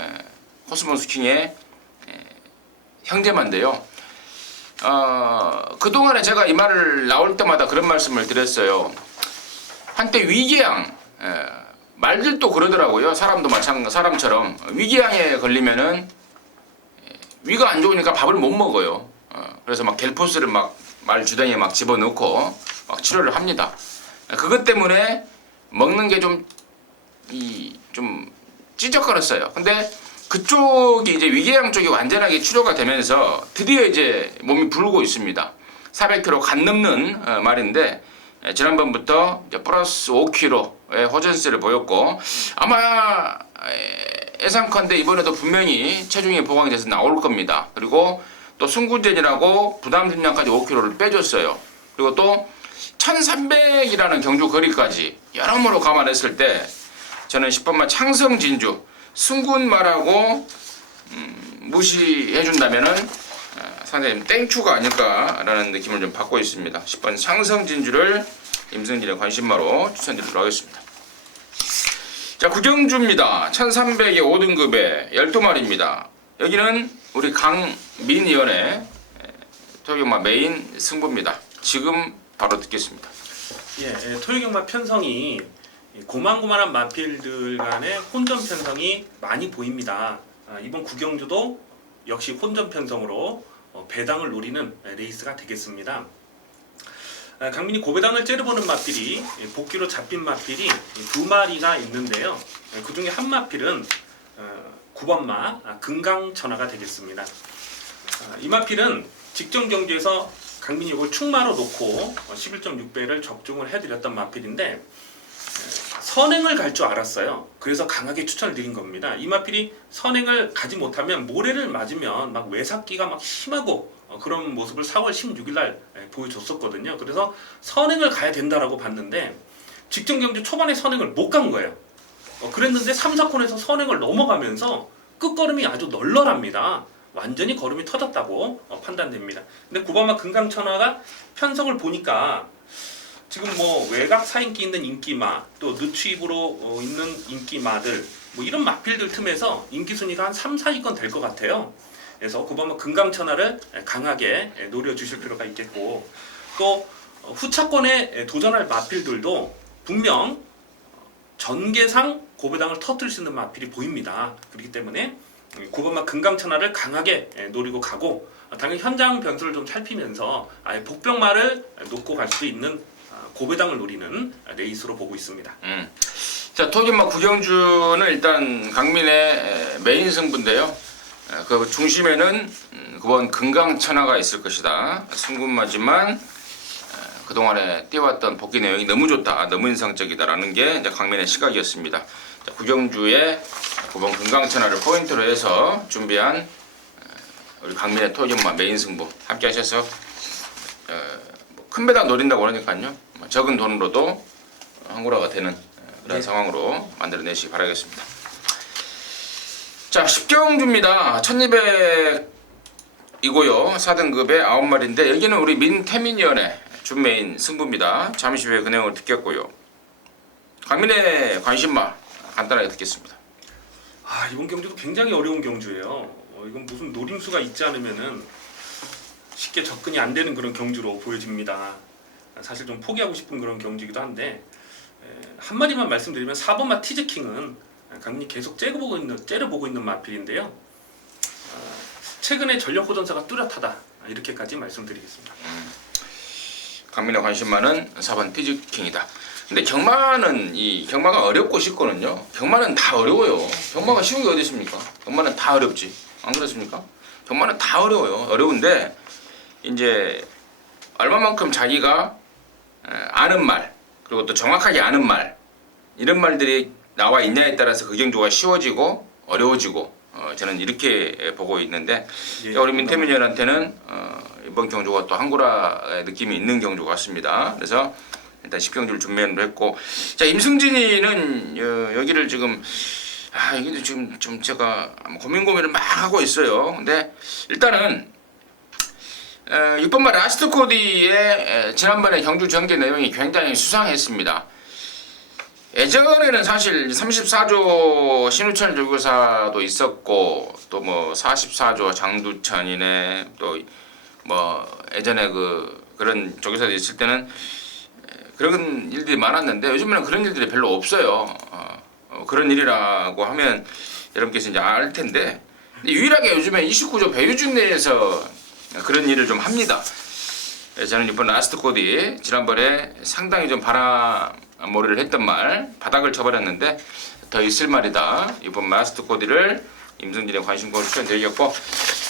코스모스 킹의 형제만인데요. 그동안에 제가 이 말을 나올 때마다 그런 말씀을 드렸어요. 한때 위궤양, 말들도 그러더라고요. 사람도 사람처럼 위궤양에 걸리면은 위가 안 좋으니까 밥을 못 먹어요. 그래서 막 겔포스를 막 말 주댕이에 막 집어넣고 막 치료를 합니다. 그것 때문에 먹는 게 좀 찌적거렸어요. 근데 그쪽이 이제 위궤양 쪽이 완전하게 치료가 되면서 드디어 이제 몸이 부르고 있습니다. 400kg 간 넘는 말인데 지난번부터 이제 플러스 5kg의 호전세를 보였고 아마 예상컨대 이번에도 분명히 체중이 보강이 돼서 나올 겁니다. 그리고 또 승구전이라고 부담 중량까지 5kg를 빼줬어요. 그리고 또 1300이라는 경주 거리까지 여러모로 감안했을 때 저는 10번마 창성진주 승군말하고 무시해준다면은 상당히 땡큐가 아닐까라는 느낌을 좀 받고 있습니다. 10번 상성진주를 임승진의 관심마로 추천드리도록 하겠습니다. 자, 구경주입니다. 1300의 5등급에 12마리입니다. 여기는 우리 강민위원의 토요경마 메인 승부입니다. 지금 바로 듣겠습니다. 예, 토요경마 편성이 고만고만한 마필들 간의 혼전 편성이 많이 보입니다. 이번 구경주도 역시 혼전 편성으로 배당을 노리는 레이스가 되겠습니다. 강민이 고배당을 째려보는 마필이 복귀로 잡힌 마필이 2마리나 있는데요. 그 중에 한 마필은 9번마 금강천하가 되겠습니다. 이 마필은 직전 경주에서 강민이 이걸 충마로 놓고 11.6배를 적중을 해드렸던 마필인데 선행을 갈 줄 알았어요. 그래서 강하게 추천을 드린 겁니다. 이 마필이 선행을 가지 못하면 모래를 맞으면 막 외삭기가 막 심하고 그런 모습을 4월 16일 날 보여줬었거든요. 그래서 선행을 가야 된다라고 봤는데 직전 경주 초반에 선행을 못 간 거예요. 그랬는데 3, 4콘에서 선행을 넘어가면서 끝걸음이 아주 널널합니다. 완전히 걸음이 터졌다고 판단됩니다. 근데 9번마 금강천하가 편성을 보니까 지금 뭐 외곽 사인기 있는 인기마, 또 늦추입으로 있는 인기마들, 뭐 이런 마필들 틈에서 인기 순위가 한 3, 4위권 될 것 같아요. 그래서 9번마 금강천하를 강하게 노려주실 필요가 있겠고, 또 후차권에 도전할 마필들도 분명 전개상 고배당을 터뜨릴 수 있는 마필이 보입니다. 그렇기 때문에 9번마 금강천하를 강하게 노리고 가고, 당연히 현장 변수를 좀 살피면서 아예 복병마를 놓고 갈 수 있는 고배당을 노리는 레이스로 보고 있습니다. 자, 토요경마 구경주는 일단 강민의 메인 승부인데요. 그 중심에는 9번 금강천하가 있을 것이다. 승군마지만 그동안에 띄워왔던 복귀 내용이 너무 좋다, 너무 인상적이다라는 게 이제 강민의 시각이었습니다. 자, 구경주의 9번 금강천하를 포인트로 해서 준비한 우리 강민의 토요경마 메인 승부 함께 하셔서 큰 배당 노린다고 그러니까요. 적은 돈으로도 한구라가 되는 그런 상황으로 만들어내시기 바라겠습니다. 자, 10경주입니다. 1200이고요. 4등급에 9마리인데 여기는 우리 민태민위원회 준메인 승부입니다. 잠시 후에 그 내용을 듣겠고요. 강민의 관심마 간단하게 듣겠습니다. 이번 경주도 굉장히 어려운 경주예요. 이건 무슨 노림수가 있지 않으면은 쉽게 접근이 안 되는 그런 경주로 보여집니다. 사실 좀 포기하고 싶은 그런 경주이기도 한데 한마디만 말씀드리면 4번마 티즈킹은 강민이 계속 째려보고 있는 마필인데요. 최근에 전력 호전사가 뚜렷하다, 이렇게까지 말씀드리겠습니다. 강민의 관심마는 4번 티즈킹이다. 근데 경마가 어렵고 쉽거든요. 경마는 다 어려워요. 경마가 쉬운 게 어디 있습니까? 경마는 다 어렵지. 안 그렇습니까? 경마는 다 어려워요. 어려운데 이제 얼마만큼 자기가 아는 말, 그리고 또 정확하게 아는 말, 이런 말들이 나와 있냐에 따라서 그 경주가 쉬워지고 어려워지고 저는 이렇게 보고 있는데, 우리 민태민위원한테는 이번 경주가 또 한구라의 느낌이 있는 경주 같습니다. 그래서 일단 10경주를 준비를 했고, 자, 임승진이는 여기를 지금 이게 지금 좀 제가 고민을 막 하고 있어요. 근데 일단은 6번마 라스트 코디의 지난번에 경주 전개 내용이 굉장히 수상했습니다. 예전에는 사실 34조 신우천 조교사도 있었고, 또 뭐 44조 장두천이네, 또 뭐 예전에 그런 조교사도 있을 때는 그런 일들이 많았는데 요즘에는 그런 일들이 별로 없어요. 그런 일이라고 하면 여러분께서 이제 알 텐데, 유일하게 요즘에 29조 배유중 내에서 그런 일을 좀 합니다. 저는 이번 라스트 코디 지난번에 상당히 좀 바람몰이를 했던 말 바닥을 쳐버렸는데 더 있을 말이다. 이번 라스트 코디를 임승진의 관심고를 추천드리겠고,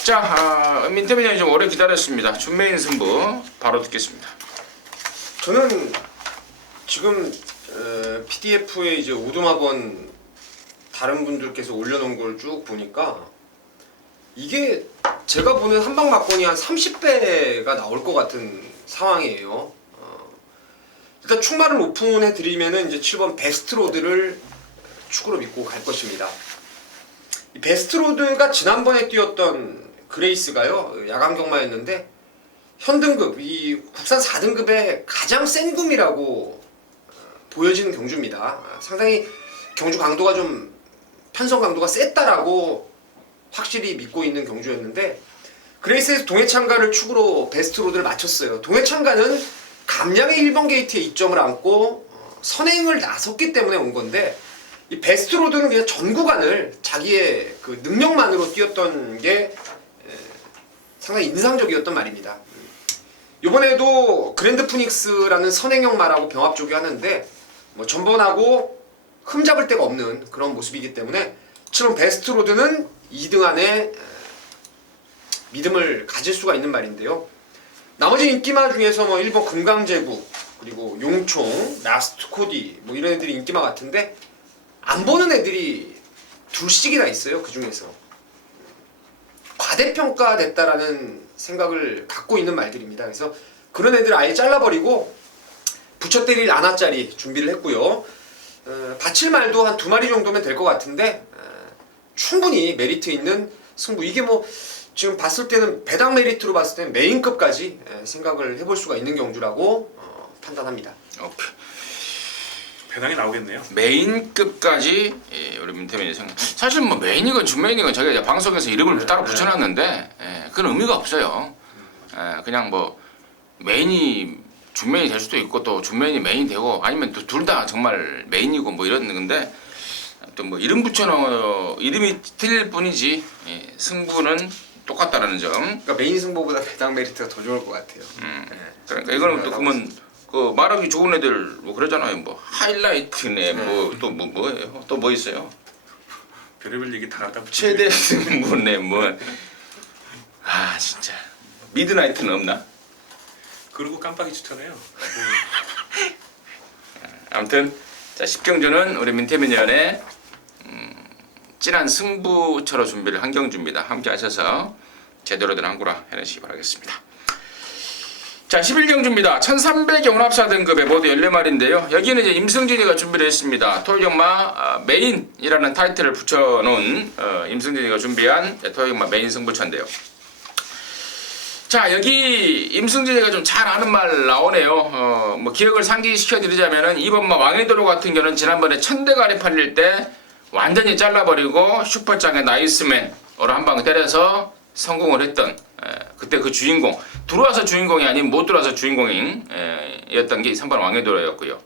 자, 민태민이 좀 오래 기다렸습니다. 준메인 승부 바로 듣겠습니다. 저는 지금 PDF에 이제 오두막원 다른 분들께서 올려놓은 걸 쭉 보니까 이게 제가 보는 한방 막건이 한 30배가 나올 것 같은 상황이에요. 일단 충마를 오픈해 드리면은 이제 7번 베스트 로드를 축으로 믿고 갈 것입니다. 이 베스트로드가 지난번에 뛰었던 그레이스가요 야간 경마였는데 현등급 이 국산 4등급의 가장 센 금이라고 보여지는 경주입니다. 상당히 경주 강도가 좀 편성 강도가 셌다라고 확실히 믿고 있는 경주였는데 그레이스에서 동해창가를 축으로 베스트로드를 마쳤어요. 동해창가는 감량의 1번 게이트에 이점을 안고 선행을 나섰기 때문에 온 건데 이 베스트로드는 그냥 전 구간을 자기의 그 능력만으로 뛰었던 게 상당히 인상적이었던 말입니다. 이번에도 그랜드 푸닉스라는 선행형 말하고 병합조기 하는데 뭐 전번하고 흠잡을 데가 없는 그런 모습이기 때문에 지금 베스트로드는 2등 안에 믿음을 가질 수가 있는 말인데요. 나머지 인기마 중에서 뭐 1번 금강제국 그리고 용총, 라스트 코디 뭐 이런 애들이 인기마 같은데 안 보는 애들이 둘씩이나 있어요. 그 중에서 과대평가됐다라는 생각을 갖고 있는 말들입니다. 그래서 그런 애들 아예 잘라버리고 붙여 때릴 안화짜리 준비를 했고요. 바칠 말도 한 2마리 정도면 될 것 같은데 충분히 메리트 있는 승부. 이게 뭐 지금 봤을 때는 배당 메리트로 봤을 때는 메인급까지 생각을 해볼 수가 있는 경주라고 판단합니다. 오케이. 배당이 나오겠네요. 메인급까지 우리 민태민이 생각. 사실 뭐 메인이건 준메인이건 저희가 이제 방송에서 이름을 따로 붙여놨는데 그런 의미가 없어요. 그냥 뭐 메인이 준메인이 될 수도 있고 또 준메인이 메인이 되고 아니면 둘 다 정말 메인이고 뭐 이런 건데 또 뭐 이름 붙여놓은 이름이 틀릴 뿐이지 승부는 똑같다라는 점. 그러니까 메인 승부보다 배당 메리트가 더 좋을 것 같아요. 그러니까 이거는 또 그러면 그 말하기 좋은 애들 뭐 그러잖아요. 뭐 하이라이트네 뭐 또 뭐예요? 또 뭐 있어요? 별의별 얘기 다 갖다 최대 승부네 뭐. 아 진짜 미드나이트는 없나? 그리고 깜빡이 추천해요. 아무튼 자 10경주는 우리 민태민 위원의 진한 승부처럼 준비를 한 경주입니다. 함께 하셔서 제대로 된 한구라 해내시기 바라겠습니다. 자 11경주입니다. 1300 경합사 등급의 모두 14마리인데요. 여기는 이제 임승진이가 준비를 했습니다. 토요경마 메인이라는 타이틀을 붙여놓은 임승진이가 준비한 토요경마 메인 승부처인데요. 자 여기 임승진이가 좀 잘 아는 말 나오네요. 뭐 기억을 상기시켜드리자면은 이번 왕의도로 같은 경우는 지난번에 1000대가리 팔릴 때 완전히 잘라버리고 슈퍼장의 나이스맨으로 한 방 때려서 성공을 했던 그때 그 주인공 들어와서 주인공이 아닌 못 들어와서 주인공이었던 게 3번 왕의도로였고요.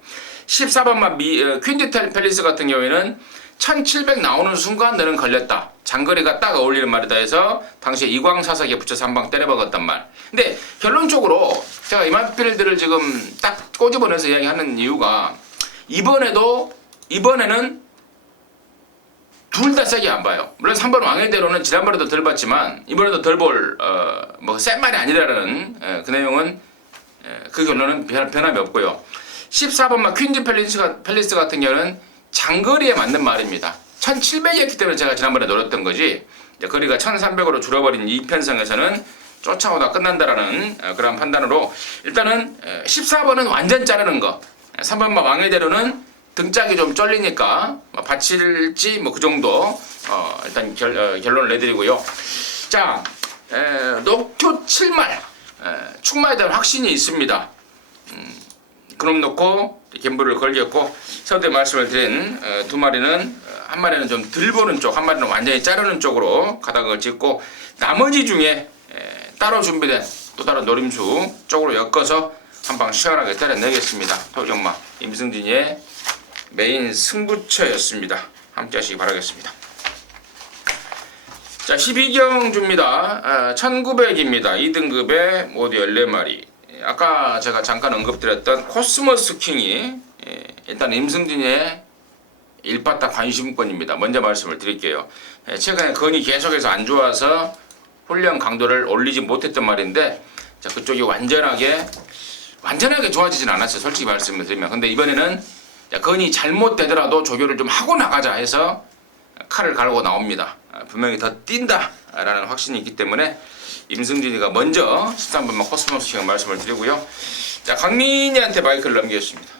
14번만 퀸디텔 팰리스 같은 경우에는 1700 나오는 순간 너는 걸렸다. 장거리가 딱 어울리는 말이다 해서 당시에 이광사석에 붙여서 한 방 때려박았단 말. 근데 결론적으로 제가 이만필드를 지금 딱 꼬집어내서 이야기하는 이유가 이번에는 둘 다 세게 안 봐요. 물론 3번 왕의대로는 지난번에도 덜 봤지만 이번에도 덜 볼 뭐 센 말이 아니라는 그 내용은 그 결론은 변함이 없고요. 14번만 퀸즈 팰리스 같은 경우는 장거리에 맞는 말입니다. 1700이었기 때문에 제가 지난번에 노렸던 거지 거리가 1300으로 줄어버린 이 편성에서는 쫓아오다 끝난다라는 그런 판단으로 일단은 14번은 완전 자르는 거 3번만 왕의대로는 등짝이 좀 쫄리니까 받칠지 뭐 그 정도 일단 결론을 내드리고요. 자 녹초 7말 축마에 대한 확신이 있습니다. 그럼 놓고 갬블을 걸겠고 서두에 말씀을 드린 두 마리는 한 마리는 좀 덜 보는 쪽, 한 마리는 완전히 자르는 쪽으로 가닥을 찍고 나머지 중에 따로 준비된 또 다른 노림수 쪽으로 엮어서 한 방 시원하게 때려내겠습니다. 토경마 임승진이의 메인 승부처였습니다. 함께 하시기 바라겠습니다. 자 12경주입니다. 1900입니다. 2등급의 모두 14마리. 아까 제가 잠깐 언급드렸던 코스모스 킹이 일단 임승진의 일바타 관심권입니다. 먼저 말씀을 드릴게요. 최근에 건이 계속해서 안 좋아서 훈련 강도를 올리지 못했던 말인데 자 그쪽이 완전하게 좋아지진 않았어요. 솔직히 말씀을 드리면. 근데 이번에는 건이 잘못되더라도 조교를 좀 하고 나가자 해서 칼을 갈고 나옵니다. 분명히 더 뛴다라는 확신이 있기 때문에 임승진이가 먼저 13번만 코스모스 킹 말씀을 드리고요. 자 강민이한테 마이크를 넘기겠습니다.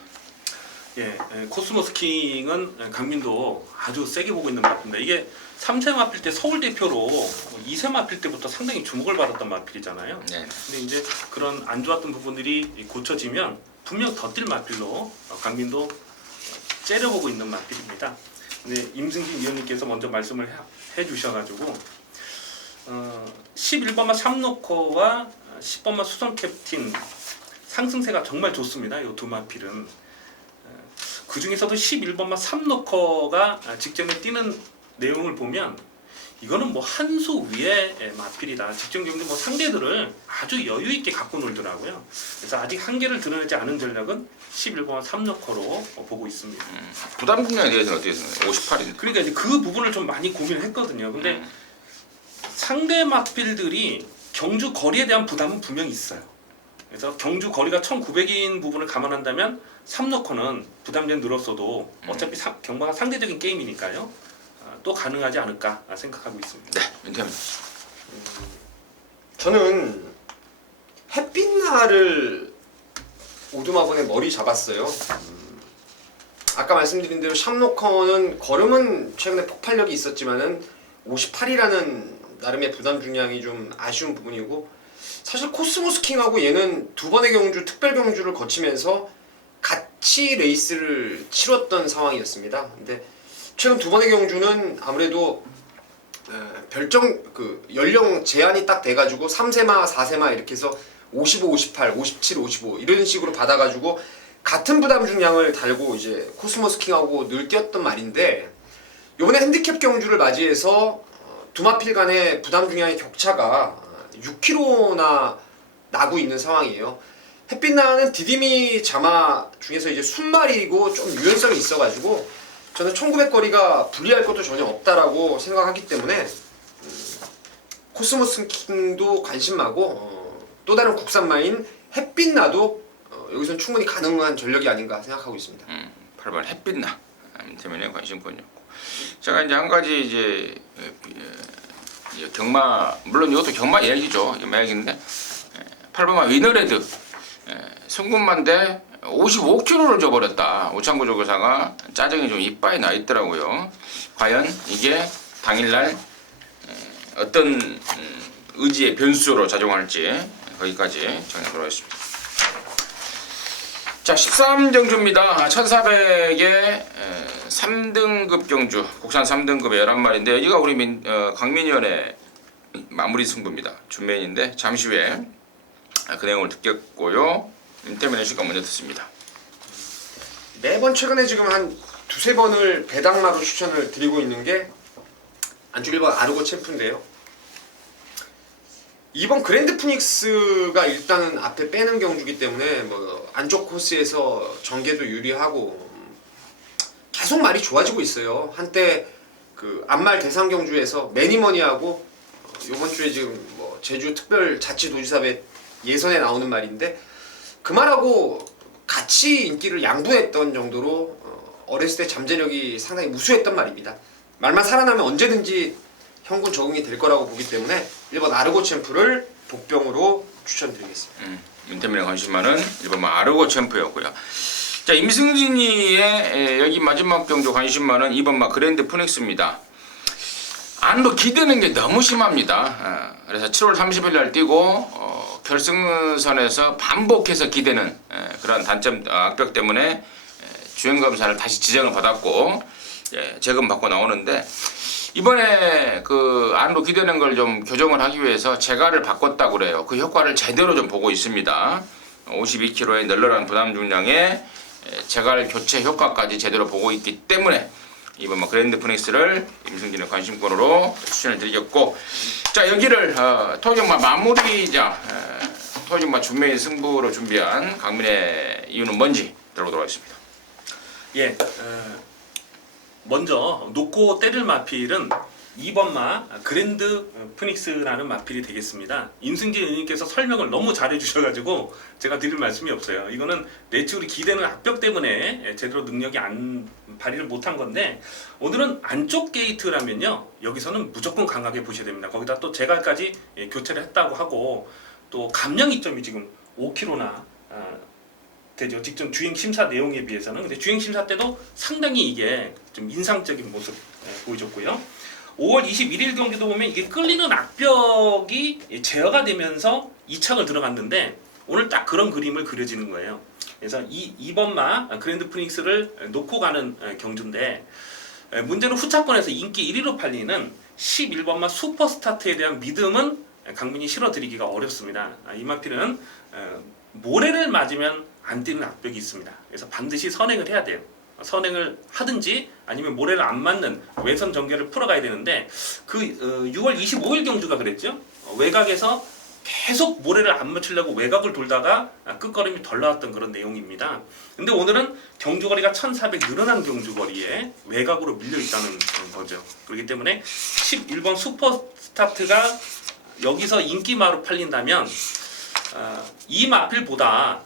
예, 코스모스 킹은 강민도 아주 세게 보고 있는 마필입니다. 이게 3세 마필 때 서울 대표로 2세 마필 때부터 상당히 주목을 받았던 마필이잖아요. 네. 근데 이제 그런 안 좋았던 부분들이 고쳐지면 분명 더 뛸 마필로 강민도 째려보고 있는 마필입니다. 근데 임승진 위원님께서 먼저 말씀을 해주셔가지고 11번마 3노커와 10번마 수성 캡틴 상승세가 정말 좋습니다. 이 두 마필은. 그 중에서도 11번마 3노커가 직전에 뛰는 내용을 보면 이거는 뭐 한 수 위의 마필이다. 직전 경기 뭐 상대들을 아주 여유 있게 갖고 놀더라고요. 그래서 아직 한계를 드러내지 않은 전략은 11번마 3노커로 보고 있습니다. 부담 중량에 대해서는 어떻게 생각해요? 58인. 그러니까 이제 그 부분을 좀 많이 고민을 했거든요. 근데 상대 마필들이 경주 거리에 대한 부담은 분명히 있어요. 그래서 경주 거리가 1900인 부분을 감안한다면 3노커는 부담이 늘었어도 어차피 경마가 상대적인 게임이니까요. 또 가능하지 않을까 생각하고 있습니다. 네, 윤태민. 저는 햇빛날을 오두마본에 머리 잡았어요. 아까 말씀드린 대로 샵노커는 걸음은 최근에 폭발력이 있었지만은 58이라는 나름의 부담 중량이 좀 아쉬운 부분이고, 사실 코스모스 킹하고 얘는 두 번의 경주, 특별 경주를 거치면서 같이 레이스를 치렀던 상황이었습니다. 근데 최근 두 번의 경주는 아무래도 연령 제한이 딱 돼가지고 3세마, 4세마 이렇게 해서 55, 58, 57, 55 이런 식으로 받아가지고 같은 부담 중량을 달고 이제 코스모스 킹하고 늘 뛰었던 말인데, 이번에 핸디캡 경주를 맞이해서 두 마필 간의 부담 중량의 격차가 6kg나 나고 있는 상황이에요. 햇빛나는 디디미 자마 중에서 이제 순말이고 좀 유연성이 있어가지고 저는 1900거리가 불리할 것도 전혀 없다라고 생각하기 때문에 코스모스 킹도 관심마고 또 다른 국산마인 햇빛나도 여기서는 충분히 가능한 전력이 아닌가 생각하고 있습니다. 8번 햇빛나 때문에 관심권이었고, 제가 이제 한 가지 이제 경마, 물론 이것도 경마 이야기죠. 경마 이야기인데 8번마 위너레드 승군만대 55kg를 줘버렸다. 오창구 조교사가 짜증이 좀 이빠이 나 있더라고요. 과연 이게 당일날 어떤 의지의 변수로 작용할지 거기까지 정해보겠습니다. 자, 13경주입니다. 1400의 3등급 경주, 국산 3등급의 11마리인데 여기가 우리 강민위원의 마무리 승부입니다. 준메인인데 잠시 후에 그 내용을 듣겠고요. 임태민의 시간 먼저 듣습니다. 매번 최근에 지금 한 두세 번을 배당마로 추천을 드리고 있는 게 안쪽 1번 아르고 챔프인데요. 2번 그랜드 푸닉스가 일단은 앞에 빼는 경주기 때문에 뭐 안쪽 코스에서 전개도 유리하고 계속 말이 좋아지고 있어요. 한때 그 안말 대상 경주에서 매니머니하고 이번 주에 지금 뭐 제주 특별 자치도지사회 예선에 나오는 말인데 그 말하고 같이 인기를 양분했던 정도로 어렸을 때 잠재력이 상당히 우수했던 말입니다. 말만 살아나면 언제든지 현군 적응이 될 거라고 보기 때문에 1번 아르고 챔프를 복병으로 추천드리겠습니다. 윤태민의 관심만은 1번만 아르고 챔프였고요. 자, 임승진이의 여기 마지막 경주 관심만은 2번마 그랜드 푸닉스입니다. 안도 기대는 게 너무 심합니다. 그래서 7월 30일 날 뛰고 결승선에서 반복해서 기대는 그런 단점 악벽 때문에 주행검사를 다시 지정을 받았고 재검 받고 나오는데, 이번에 그 안으로 기대는 걸 좀 교정을 하기 위해서 제가를 바꿨다고 그래요. 그 효과를 제대로 좀 보고 있습니다. 52kg의 널널한 부담 중량에 제갈 교체 효과까지 제대로 보고 있기 때문에 이번 뭐 그랜드 푸닉스를 임승진의 관심권으로 추천을 드리겠고, 자, 여기를 토요경마 마무리이자 토요경마 준메인 승부로 준비한 강민의 이유는 뭔지 들어보도록 하겠습니다. 예, 먼저 놓고 때릴 마필은 2번마 그랜드 푸닉스라는 마필이 되겠습니다. 임승진 의원님께서 설명을 너무 잘해 주셔가지고 제가 드릴 말씀이 없어요. 이거는 내추럴이 기대는 악벽 때문에 제대로 능력이 발휘를 못한 건데, 오늘은 안쪽 게이트라면요 여기서는 무조건 강하게 보셔야 됩니다. 거기다 또 제갈까지 교체를 했다고 하고 또 감량 이점이 지금 5kg나 되죠. 직전 주행 심사 내용에 비해서는. 근데 주행 심사 때도 상당히 이게 좀 인상적인 모습 보여줬고요. 5월 21일 경기도 보면 이게 끌리는 악벽이 제어가 되면서 2착을 들어갔는데 오늘 딱 그런 그림을 그려지는 거예요. 그래서 2번마 그랜드 프닉스를 놓고 가는 경주인데 문제는 후차권에서 인기 1위로 팔리는 11번마 슈퍼스타트에 대한 믿음은 강민이 실어드리기가 어렵습니다. 이 마필은 모래를 맞으면 안 뛰는 악벽이 있습니다. 그래서 반드시 선행을 해야 돼요. 선행을 하든지 아니면 모래를 안 맞는 외선 전개를 풀어가야 되는데 그 6월 25일 경주가 그랬죠. 외곽에서 계속 모래를 안 맞추려고 외곽을 돌다가 끝걸음이 덜 나왔던 그런 내용입니다. 근데 오늘은 경주거리가 1400 늘어난 경주거리에 외곽으로 밀려 있다는 거죠. 그렇기 때문에 11번 슈퍼스타트가 여기서 인기마로 팔린다면 이 마필보다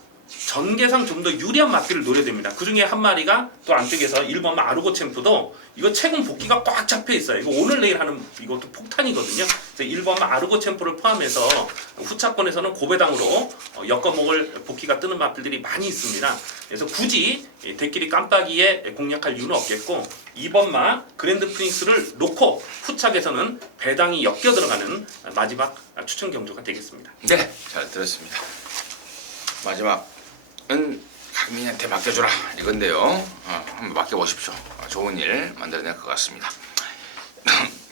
전개상 좀 더 유리한 마필을 노려야 됩니다. 그 중에 한 마리가 또 안쪽에서 1번 아르고 챔프도 이거 최근 복귀가 꽉 잡혀 있어요. 이거 오늘 내일 하는 이것도 폭탄이거든요. 그래서 1번 아르고 챔프를 포함해서 후차권에서는 고배당으로 엮어먹을 복귀가 뜨는 마필들이 많이 있습니다. 그래서 굳이 대끼리 깜빡이에 공략할 이유는 없겠고 2번마 그랜드 프린스를 놓고 후착에서는 배당이 엮여 들어가는 마지막 추천 경주가 되겠습니다. 네, 잘 들었습니다. 마지막은 강민이한테 맡겨주라 이건데요. 한번 맡겨보십시오. 좋은 일 만들어낼 것 같습니다.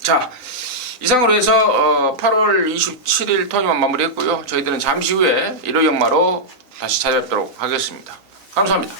자, 이상으로 해서 8월 27일 토요일만 마무리했고요. 저희들은 잠시 후에 일요일 연마로 다시 찾아뵙도록 하겠습니다. 감사합니다.